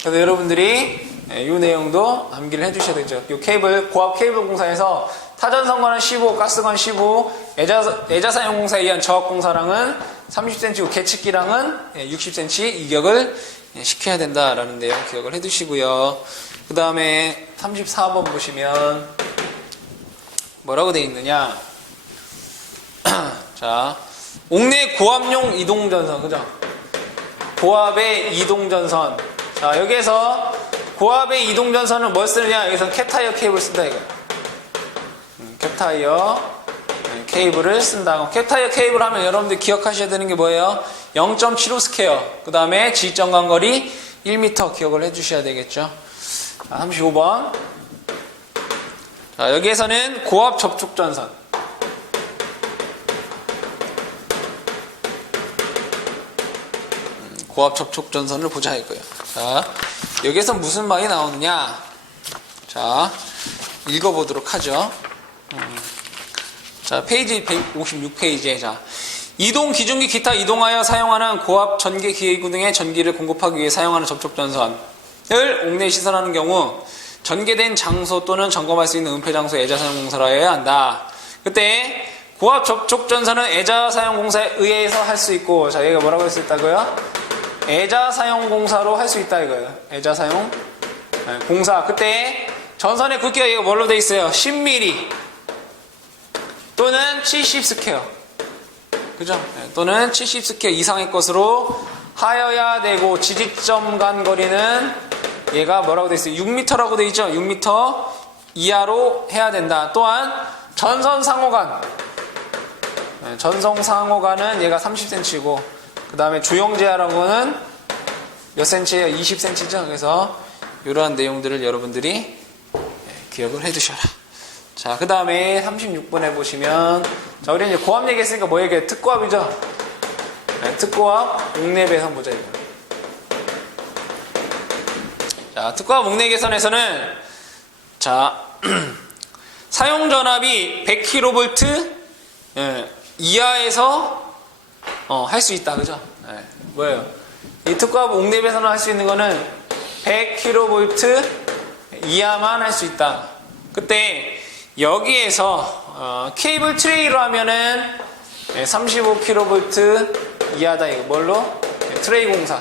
그래서 여러분들이 이 내용도 암기를 해주셔야 되죠. 이 케이블, 고압 케이블 공사에서 타전선관은 15, 가스관 15, 애자 사용 공사에 의한 저압 공사량은 30cm고 계측기량은 60cm 이격을 시켜야 된다라는 내용 기억을 해두시고요. 그 다음에 34번 보시면 뭐라고 되어 있느냐? 자, 옥내 고압용 이동전선, 그죠? 고압의 이동전선. 자, 여기에서 고압의 이동전선은 뭘 쓰느냐? 여기서 캡타이어 케이블 쓴다, 이거. 캡타이어 케이블을 쓴다. 캡타이어 케이블 하면 여러분들 기억하셔야 되는 게 뭐예요? 0.75 스퀘어. 그 다음에 지점 간거리 1m 기억을 해주셔야 되겠죠. 자, 35번. 자, 여기에서는 고압 접촉전선. 고압 접촉전선을 보자 이거예요. 자, 여기에서 무슨 말이 나오느냐? 자, 읽어보도록 하죠. 자, 페이지 156페이지에 자, 이동 기중기 기타 이동하여 사용하는 고압 전기 기계기구 등의 전기를 공급하기 위해 사용하는 접촉전선을 옥내에 시설하는 경우 전개된 장소 또는 점검할 수 있는 은폐 장소에 애자 사용 공사를 해야 한다. 그때 고압 접촉전선은 애자 사용 공사에 의해서 할 수 있고, 자, 얘가 뭐라고 할 수 있다고요? 애자 사용 공사로 할 수 있다 이거예요. 애자 사용 공사. 그때 전선의 굵기가 이거 뭘로 돼 있어요? 10mm 또는 70 스퀘어. 그죠? 또는 70 스퀘어 이상의 것으로 하여야 되고, 지지점 간 거리는 얘가 뭐라고 돼 있어요? 6m라고 돼 있죠? 6m 이하로 해야 된다. 또한 전선 상호간. 전선 상호간은 얘가 30cm고, 그 다음에 주용제하라고는 몇 cm예요? 20cm죠? 그래서 이러한 내용들을 여러분들이 기억을 해 두셔라. 자, 그 다음에 36번에 보시면, 자, 우리 이제 고압 얘기했으니까 뭐 얘기해? 특고압이죠? 네, 특고압 옥내 배선 보자, 이거. 자, 특고압 옥내 개선에서는, 자, 사용전압이 100kV 이하에서 할 수 있다, 그죠? 네, 뭐예요? 이 특고압 옥내 배선을 할 수 있는 거는 100kV 이하만 할 수 있다. 그때 여기에서 케이블 트레이로 하면은 35kV 이하다. 이거 뭘로? 트레이 공사.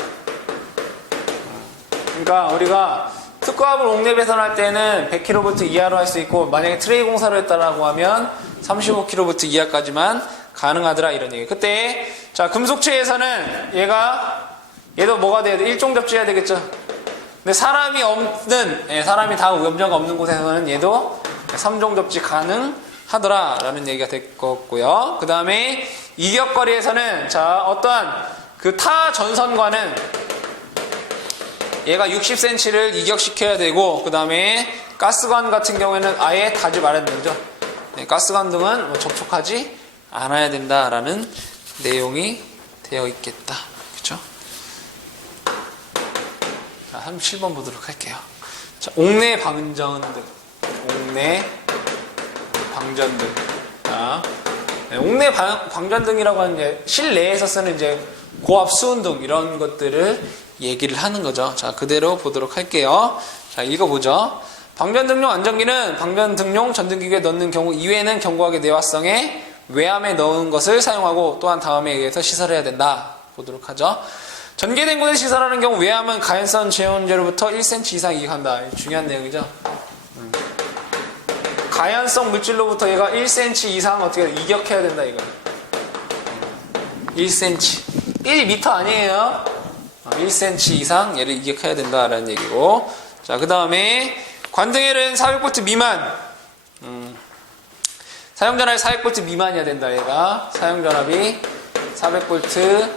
그러니까 우리가 특고압을 옥내 배선할 때는 100kV 이하로 할 수 있고, 만약에 트레이 공사를 했다라고 하면 35kV 이하까지만 가능하더라, 이런 얘기. 그때 자, 금속체에서는 얘도 뭐가 돼야 돼? 1종 접지해야 되겠죠. 근데 사람이 다 염려가 없는 곳에서는 얘도 3종 접지 가능하더라 라는 얘기가 될 거고요. 그 다음에 이격거리에서는 자, 어떠한 그 타 전선과는 얘가 60cm를 이격시켜야 되고, 그 다음에 가스관 같은 경우에는 아예 닿지 말아야 되죠. 네, 가스관 등은 접촉하지 않아야 된다라는 내용이 되어 있겠다. 그쵸? 자, 37번 보도록 할게요. 자, 옥내 방전등. 옥내 방전등. 자, 네, 옥내 방전등이라고 하는 게 실내에서 쓰는 이제 고압 수은등 이런 것들을 얘기를 하는 거죠. 자, 그대로 보도록 할게요. 자, 읽어보죠. 방전등용 안전기는 방전등용 전등기구에 넣는 경우 이외에는 견고하게 내화성의 외암에 넣은 것을 사용하고, 또한 다음에 의해서 시설해야 된다. 보도록 하죠. 전개된 곳에 시설하는 경우 외암은 가연성 제원제로부터 1cm 이상 이격한다. 중요한 내용이죠. 가연성 물질로부터 얘가 1cm 이상 어떻게 이격해야 된다, 이거. 1cm. 1m 아니에요. 1cm 이상 얘를 이격해야 된다라는 얘기고. 자, 그 다음에 관등엘은 400V 미만. 사용전압이 400V 미만이어야 된다, 얘가. 사용전압이 400V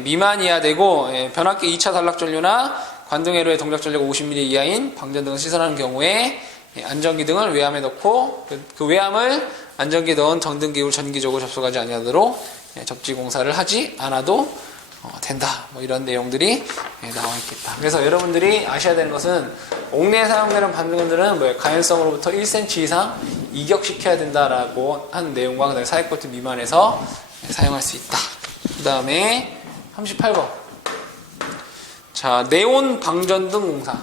미만이어야 되고, 변압기 2차 단락전류나 관등회로의 동작전류가 50mm 이하인 방전등을 시설하는 경우에 안전기등을 외암에 넣고 그 외암을 안전기에 넣은 정등기울 전기적으로 접속하지 아니하도록 접지공사를 하지 않아도 된다. 뭐 이런 내용들이 나와 있겠다. 그래서 여러분들이 아셔야 되는 것은 옥내에 사용되는 반등건들은 가연성으로부터 1cm 이상 이격시켜야 된다라고 하는 내용과 그다음에 400V 미만에서 사용할 수 있다. 그 다음에 38번. 자, 네온 방전등 공사.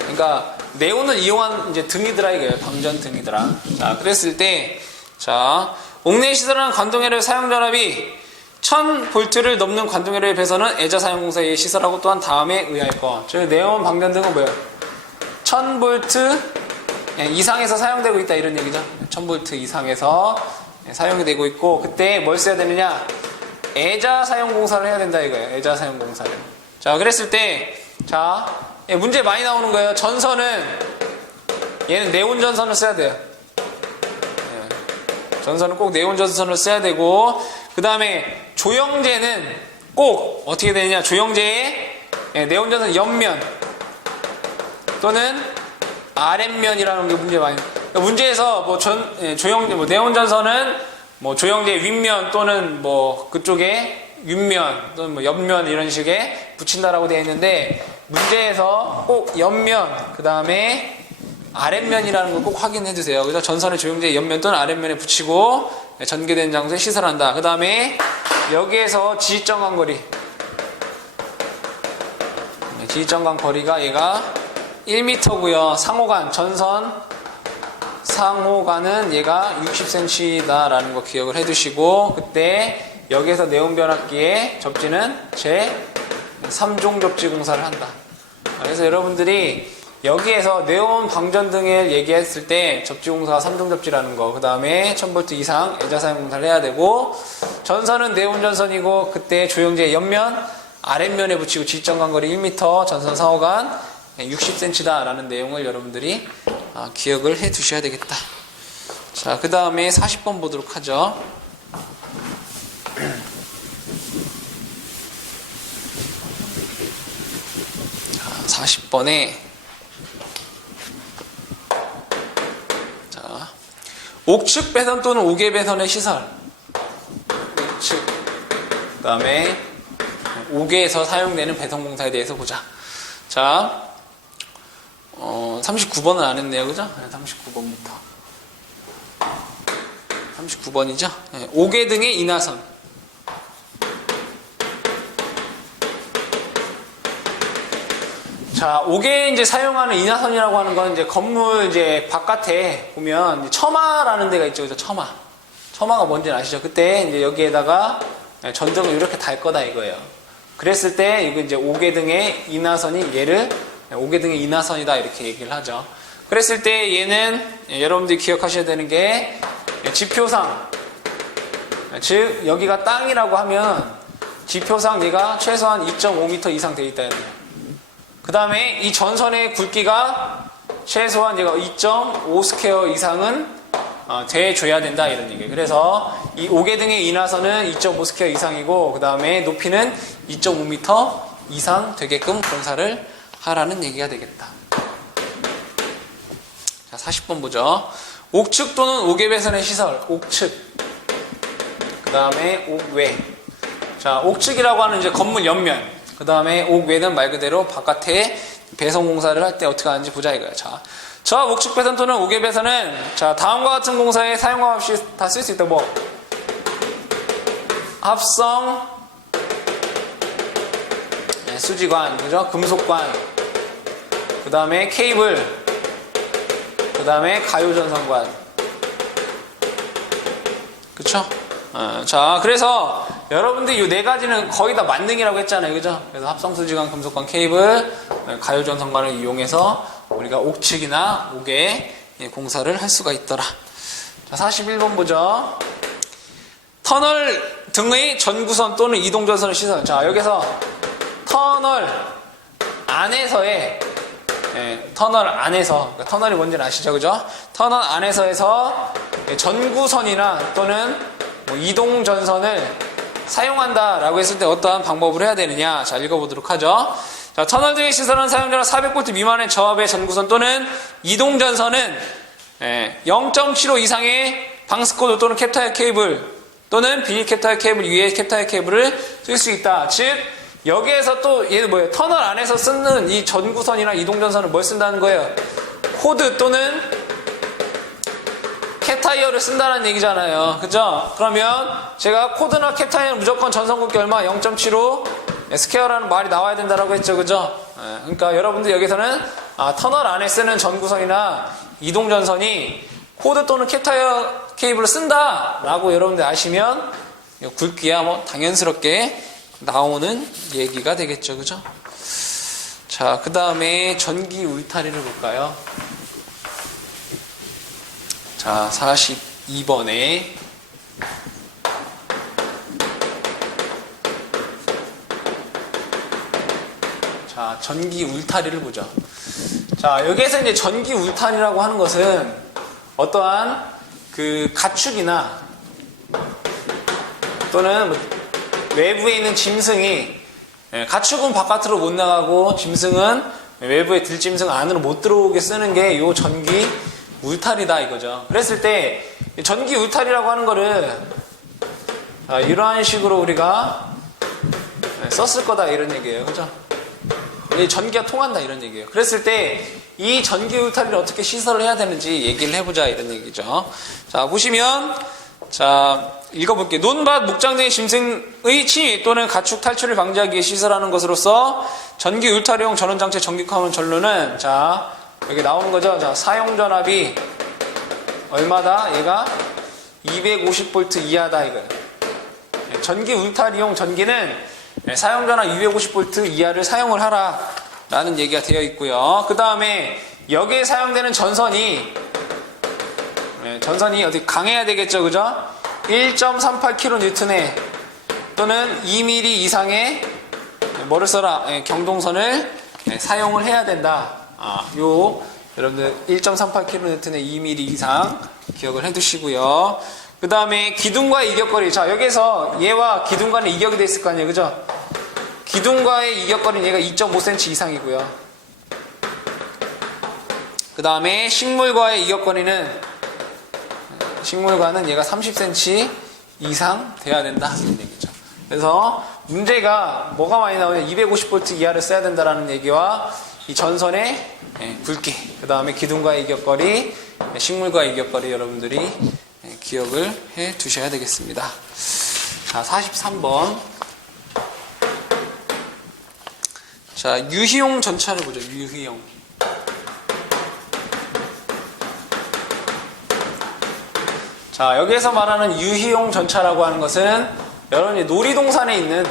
그러니까 네온을 이용한 이제 등이더라 이거예요. 방전 등이더라. 자, 그랬을 때, 자, 옥내 시설하는 관동회로의 사용전압이 1000V를 넘는 관동회로의 배선은 애자 사용공사에 시설하고 또한 다음에 의할 것. 즉, 네온 방전등은 뭐예요? 1000V 이상에서 사용되고 있다 이런 얘기죠. 1000V 이상에서 사용이 되고 있고, 그때 뭘 써야 되느냐? 애자 사용공사를 해야 된다 이거예요. 애자 사용공사를. 자, 그랬을 때, 자, 문제 많이 나오는 거예요. 전선은, 얘는 네온 전선을 써야 돼요. 전선은 꼭 네온 전선을 써야 되고, 그 다음에 조영제는 꼭 어떻게 되느냐? 조영제에 네온 전선 옆면 또는 아랫면이라는 게 문제 많이. 그러니까 문제에서 뭐 조영제, 뭐 네온 전선은 뭐 조영제 윗면 또는 뭐 그쪽에 윗면 또는 뭐 옆면 이런 식의 붙인다라고 되어 있는데, 문제에서 꼭 옆면 그 다음에 아랫면이라는 걸 꼭 확인해 주세요. 그래서 전선의 조영제 옆면 또는 아랫면에 붙이고 전개된 장소에 시설한다. 그 다음에 여기에서 지지점간 거리, 지지점간 거리가 얘가 1m고요. 상호간, 전선 상호간은 얘가 60cm다 라는 거 기억을 해 두시고, 그때 여기에서 네온 변압기의 접지는 제 3종 접지 공사를 한다. 그래서 여러분들이 여기에서 네온 방전 등을 얘기했을 때 접지 공사가 3종 접지라는 거, 그 다음에 1000V 이상 애자 사용 공사를 해야 되고, 전선은 네온 전선이고 그때 조영제 옆면 아랫면에 붙이고 지점간 거리 1m, 전선 상호간 60cm다 라는 내용을 여러분들이 기억을 해 두셔야 되겠다. 자, 그 다음에 40번 보도록 하죠. 40번에 자, 옥측 배선 또는 우계 배선의 시설, 옥측, 그 다음에 우계에서 사용되는 배선 공사에 대해서 보자. 자, 39번은 안 했네요, 그죠? 39번부터 39번이죠. 옥계 등의 인하선. 자, 옥에 이제 사용하는 인하선이라고 하는 건 이제 건물 이제 바깥에 보면 이제 처마라는 데가 있죠. 그죠? 처마. 처마가 뭔지 아시죠? 그때 이제 여기에다가 전등을 이렇게 달 거다 이거예요. 그랬을 때 이거 이제 옥에 등의 인하선이 얘를 옥에 등의 인하선이다 이렇게 얘기를 하죠. 그랬을 때 얘는 여러분들이 기억하셔야 되는 게 지표상, 즉 여기가 땅이라고 하면 지표상 얘가 최소한 2.5m 이상 돼 있다. 그 다음에 이 전선의 굵기가 최소한 얘가 2.5 스퀘어 이상은 돼줘야 된다 이런 얘기예요. 그래서 이 옥에 등의 인하선은 2.5 스퀘어 이상이고, 그 다음에 높이는 2.5m 이상 되게끔 공사를 하라는 얘기가 되겠다. 자, 40번 보죠. 옥측 또는 옥외 배선의 시설, 옥측. 그 다음에 옥외. 자, 옥측이라고 하는 이제 건물 옆면. 그 다음에 옥외는 말 그대로 바깥에 배선 공사를 할 때 어떻게 하는지 보자 이거야. 자, 저 옥측 배선 또는 옥외 배선은 자, 다음과 같은 공사에 사용감 없이 다 쓸 수 있다. 뭐 합성 수지관, 그죠? 금속관, 그 다음에 케이블, 그 다음에 가요전선관, 그쵸? 자, 그래서 여러분들 이 네 가지는 거의 다 만능이라고 했잖아요, 그죠? 그래서 합성수지관, 금속관, 케이블, 가요전선관을 이용해서 우리가 옥측이나 옥외 공사를 할 수가 있더라. 자, 41번 보죠. 터널 등의 전구선 또는 이동전선의 시설. 자, 여기서 터널 안에서의 터널 안에서, 그러니까 터널이 뭔지는 아시죠, 그죠? 터널 안에서에서 전구선이나 또는 뭐 이동전선을 사용한다라고 했을 때 어떠한 방법을 해야 되느냐? 자, 읽어보도록 하죠. 자, 터널 등의 시설은 사용전압 400V 미만의 저압의 전구선 또는 이동전선은 0.75 이상의 방스코드 또는 캡타이어 케이블 또는 비닐 캡타이어 케이블 위에 캡타이어 케이블을 쓸 수 있다. 즉 여기에서 또 얘는 뭐예요? 터널 안에서 쓰는 이 전구선이나 이동전선을 뭘 쓴다는 거예요? 코드 또는 캡타이어를 쓴다는 얘기잖아요. 그죠? 그러면 제가 코드나 캡타이어는 무조건 전선굵기 얼마? 0.75 스퀘어라는 말이 나와야 된다라고 했죠. 그죠? 그러니까 여러분들 여기서는 터널 안에 쓰는 전구선이나 이동전선이 코드 또는 캡타이어 케이블을 쓴다라고 여러분들 아시면 굵기야 뭐 당연스럽게 나오는 얘기가 되겠죠. 그죠? 자, 그 다음에 전기 울타리를 볼까요? 자, 42번에 자, 전기 울타리를 보죠. 자, 여기에서 이제 전기 울타리라고 하는 것은 어떠한 그 가축이나 또는 외부에 있는 짐승이 가축은 바깥으로 못 나가고 짐승은 외부의 들짐승 안으로 못 들어오게 쓰는 게 요 전기 울타리다 이거죠. 그랬을 때 전기 울타리라고 하는 거를 이러한 식으로 우리가 썼을 거다 이런 얘기예요. 그죠? 전기가 통한다 이런 얘기예요. 그랬을 때 이 전기 울타리를 어떻게 시설을 해야 되는지 얘기를 해보자 이런 얘기죠. 자, 보시면 자, 읽어볼게요. 논밭, 목장 등의 짐승의 침입 또는 가축 탈출을 방지하기 위해 시설하는 것으로서 전기 울타리용 전원장치 전기화하는 전로는 자, 여기 나오는 거죠. 자, 사용전압이 얼마다? 얘가 250V 이하다 이거예요. 전기 울타리용 전기는 사용전압 250V 이하를 사용을 하라 라는 얘기가 되어 있고요. 그 다음에 여기에 사용되는 전선이 어디 강해야 되겠죠. 그죠? 1.38kN 또는 2mm 이상의 뭐를 써라? 경동선을 사용을 해야 된다. 여러분들 1.38kN에 2mm 이상 기억을 해 두시고요. 그 다음에 기둥과의 이격거리. 자, 여기서 얘와 기둥과는 이격이 돼 있을 거 아니에요. 그죠? 기둥과의 이격거리는 얘가 2.5cm 이상이고요. 그 다음에 식물과의 이격거리는 식물과는 얘가 30cm 이상 돼야 된다. 이런 얘기죠. 그래서 문제가 뭐가 많이 나오냐? 250V 이하를 써야 된다라는 얘기와 이 전선의 굵기, 그 다음에 기둥과의 이격거리, 식물과의 이격거리 여러분들이 기억을 해 두셔야 되겠습니다. 자, 43번. 자, 유희용 전차를 보죠. 유희용. 자, 여기에서 말하는 유희용 전차라고 하는 것은 여러분이 놀이동산에 있는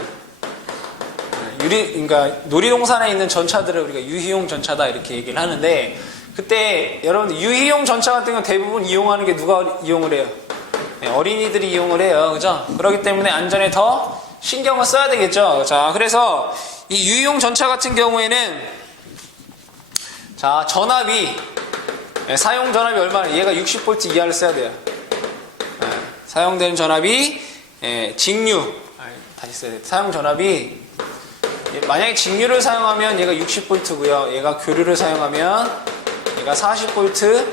그러니까 놀이동산에 있는 전차들을 우리가 유희용 전차다 이렇게 얘기를 하는데, 그때 여러분들 유희용 전차 같은 경우 대부분 이용하는 게 누가 이용을 해요? 어린이들이 이용을 해요. 그죠? 그렇기 때문에 안전에 더 신경을 써야 되겠죠. 자, 그래서 이 유희용 전차 같은 경우에는 자, 전압이 사용 전압이 얼마나? 얘가 60V 이하를 써야 돼요. 사용되는 전압이 직류 다시 써야 돼요. 사용 전압이 만약에 직류를 사용하면 얘가 60V고요. 얘가 교류를 사용하면 얘가 40V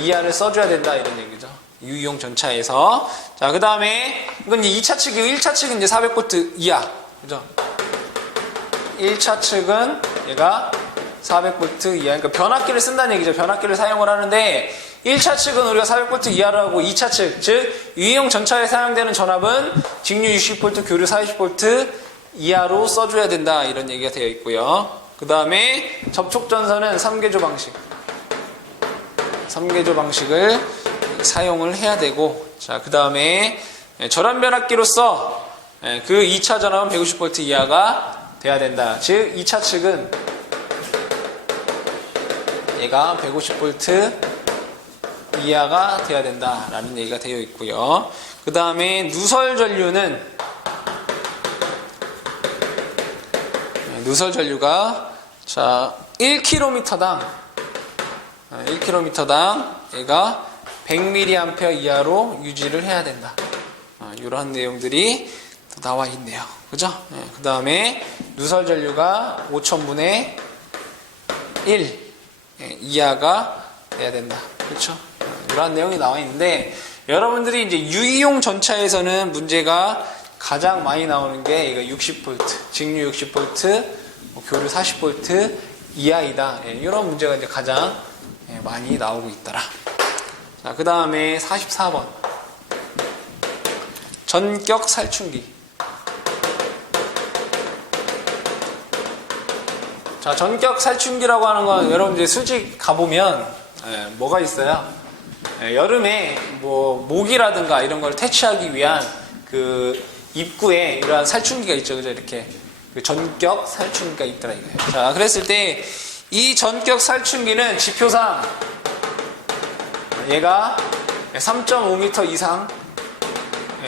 이하를 써줘야 된다 이런 얘기죠. 유희용 전차에서. 자, 그 다음에 이건 이제 2차 측이고 1차 측은 이제 400V 이하. 그죠? 1차 측은 얘가 400V 이하. 그러니까 변압기를 쓴다는 얘기죠. 변압기를 사용을 하는데 1차 측은 우리가 400V 이하로 하고 2차 측, 즉 유희용 전차에 사용되는 전압은 직류 60V, 교류 40V 이하로 써줘야 된다 이런 얘기가 되어 있고요. 그 다음에 접촉 전선은 3개조 방식. 3개조 방식을 사용을 해야 되고, 자, 그 다음에 절한 변압기로서 그 2차 전압은 150V 이하가 돼야 된다. 즉 2차 측은 얘가 150V 이하가 돼야 된다라는 얘기가 되어 있고요. 그 다음에 누설 전류는 누설 전류가 자 1km당 얘가 100mA 이하로 유지를 해야 된다. 이러한 내용들이 나와 있네요. 그죠? 그 다음에 누설 전류가 5000분의 1 이하가 돼야 된다. 그렇죠? 이러한 내용이 나와 있는데, 여러분들이 이제 유기용 전차에서는 문제가 가장 많이 나오는 게 이거 60V, 직류 60V, 교류 40V 이하이다. 이런 문제가 이제 가장 많이 나오고 있더라. 자, 그 다음에 44번. 전격 살충기. 자, 전격 살충기라고 하는 건 여러분 이제 수직 가보면 뭐가 있어요? 여름에 뭐 모기라든가 이런 걸 퇴치하기 위한 그 입구에 이러한 살충기가 있죠. 그죠? 이렇게 그 전격 살충기가 있더라 이거예요. 자, 그랬을 때 이 전격 살충기는 지표상 얘가 3.5m 이상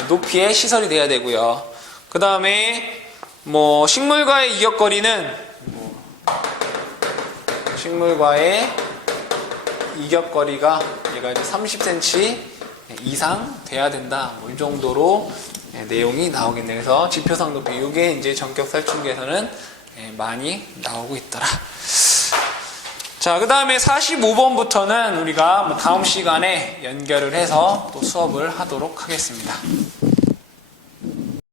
높이의 시설이 돼야 되고요. 그 다음에 뭐 식물과의 이격거리는 식물과의 이격거리가 얘가 이제 30cm 이상 돼야 된다. 뭐 이 정도로 내용이 나오겠네요. 그래서 지표상 높이, 이게 이제 전격 살충기에서는 많이 나오고 있더라. 자, 그 다음에 45번부터는 우리가 다음 시간에 연결을 해서 또 수업을 하도록 하겠습니다.